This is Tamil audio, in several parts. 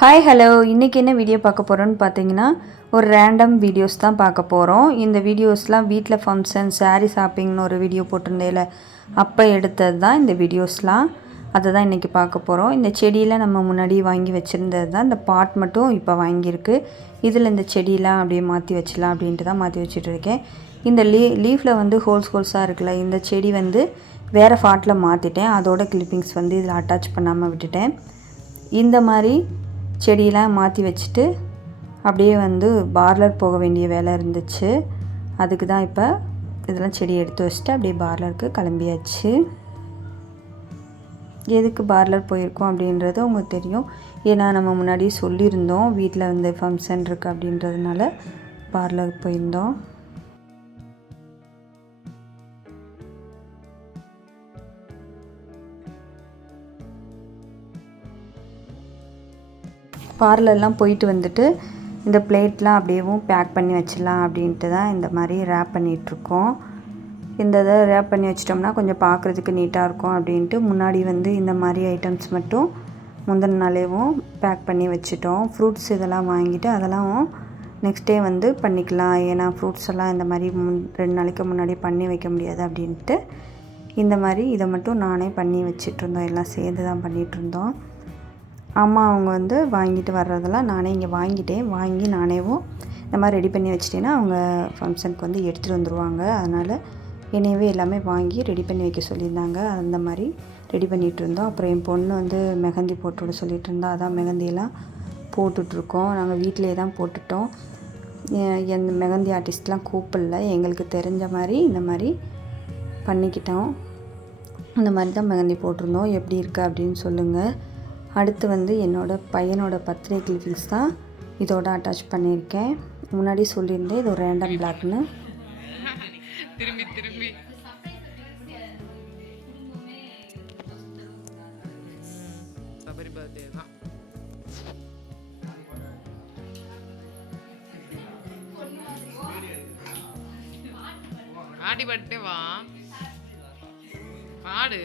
ஹாய் ஹலோ, இன்றைக்கி என்ன வீடியோ பார்க்க போகிறோன்னு பார்த்தீங்கன்னா ஒரு ரேண்டம் வீடியோஸ் தான் பார்க்க போகிறோம். இந்த வீடியோஸ்லாம் வீட்டில் ஃபங்க்ஷன் சாரீ ஷாப்பிங்னு ஒரு வீடியோ போட்டிருந்தேல அப்போ எடுத்தது தான் இந்த வீடியோஸ்லாம். அதை தான் இன்றைக்கி பார்க்க போகிறோம். இந்த செடியெலாம் நம்ம முன்னாடி வாங்கி வச்சுருந்தது தான். இந்த பாட் மட்டும் இப்போ வாங்கியிருக்கு. இதில் இந்த செடியெலாம் அப்படியே மாற்றி வச்சிடலாம் அப்படின்ட்டு தான் மாற்றி வச்சுட்ருக்கேன். இந்த லீஃபில் வந்து ஹோல்ஸாக இருக்குல்ல, இந்த செடி வந்து வேறு பாட்டில் மாற்றிட்டேன். அதோட கிளிப்பிங்ஸ் வந்து இதில் அட்டாச் பண்ணாமல் விட்டுட்டேன். இந்த மாதிரி செடியெலாம் மாற்றி வச்சுட்டு அப்படியே வந்து பார்லர் போக வேண்டிய வேலை இருந்துச்சு. அதுக்கு தான் இப்போ இதெல்லாம் செடி எடுத்து வச்சுட்டு அப்படியே பார்லருக்கு கிளம்பியாச்சு. எதுக்கு பார்லர் போயிருக்கோம் அப்படின்றது உங்களுக்கு தெரியும். ஏன்னா நம்ம முன்னாடி சொல்லியிருந்தோம் வீட்டில் வந்து ஃபங்க்ஷன் இருக்குது அப்படின்றதுனால பார்லருக்கு போயிருந்தோம். பார்லர்லாம் போயிட்டு வந்துட்டு இந்த பிளேட்லாம் அப்படியேவும் பேக் பண்ணி வச்சிடலாம் அப்படின்ட்டு தான் இந்த மாதிரி ரேப் பண்ணிகிட்ருக்கோம். இந்த இதை ரேப் பண்ணி வச்சிட்டோம்னா கொஞ்சம் பார்க்குறதுக்கு நீட்டாக இருக்கும் அப்படின்ட்டு முன்னாடி வந்து இந்த மாதிரி ஐட்டம்ஸ் மட்டும் முந்தின நாளேவும் பேக் பண்ணி வச்சுட்டோம். ஃப்ரூட்ஸ் இதெல்லாம் வாங்கிட்டு அதெல்லாம் நெக்ஸ்ட் டே வந்து பண்ணிக்கலாம். ஏன்னா ஃப்ரூட்ஸ் எல்லாம் இந்த மாதிரி 2 நாளைக்கு முன்னாடி பண்ணி வைக்க முடியாது அப்படின்ட்டு இந்த மாதிரி இதை மட்டும் நானே பண்ணி வச்சிட்ருந்தோம். எல்லாம் சேர்ந்து தான் பண்ணிகிட்ருந்தோம். அம்மா அவங்க வந்து வாங்கிட்டு வர்றதெல்லாம் நானே இங்கே வாங்கி நானேவும் இந்த மாதிரி ரெடி பண்ணி வச்சிட்டேன்னா அவங்க ஃபங்க்ஷனுக்கு வந்து எடுத்துகிட்டு வந்துடுவாங்க. அதனால் என்னையவே எல்லாமே வாங்கி ரெடி பண்ணி வைக்க சொல்லியிருந்தாங்க. அந்த மாதிரி ரெடி பண்ணிகிட்டு இருந்தோம். அப்புறம் என் பொண்ணு வந்து மெஹந்தி போட்டு விட சொல்லிகிட்டு இருந்தா. அதான் மெஹந்தியெல்லாம் போட்டுட்ருக்கோம். நாங்கள் வீட்டிலே தான் போட்டுட்டோம். எந்த மெஹந்தி ஆர்டிஸ்ட்லாம் கூப்பிடல. எங்களுக்கு தெரிஞ்ச மாதிரி இந்த மாதிரி பண்ணிக்கிட்டோம். இந்த மாதிரி தான் மெஹந்தி போட்டிருந்தோம். எப்படி இருக்குது அப்படின்னு சொல்லுங்கள். அடுத்து வந்து என்னோடய பையனோட பர்த்டே கிளிப்பிங்ஸ் தான் இதோட அட்டாச் பண்ணியிருக்கேன். முன்னாடி சொல்லியிருந்தேன் இது ஒரு ரேண்டம் பிளாக்னு. திரும்பி திரும்பி சபரி பர்த்டே தான். ஆடி பர்த்டே வா பாடு.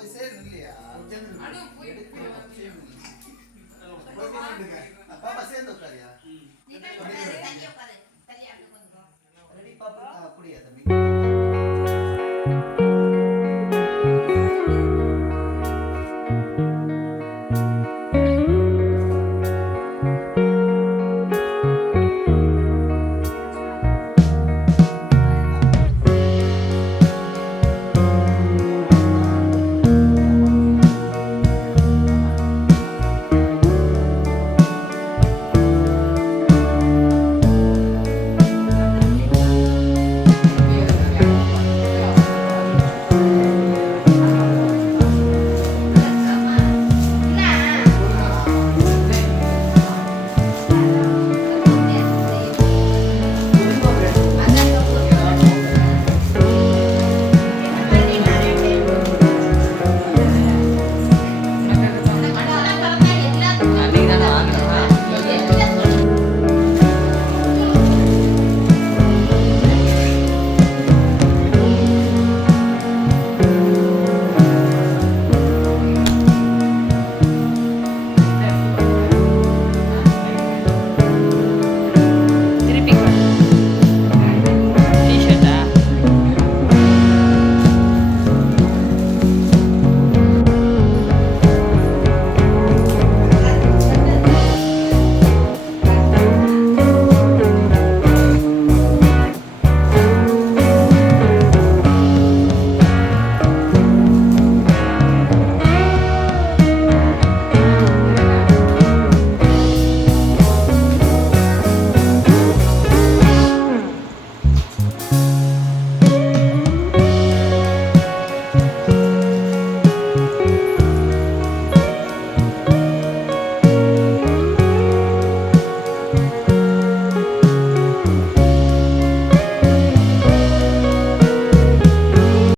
போய் சேருங்க இல்லையா? பாப்பா சேர்ந்து உட்காரியா? ரெடி பாப்பா? அப்படியா தம்பி?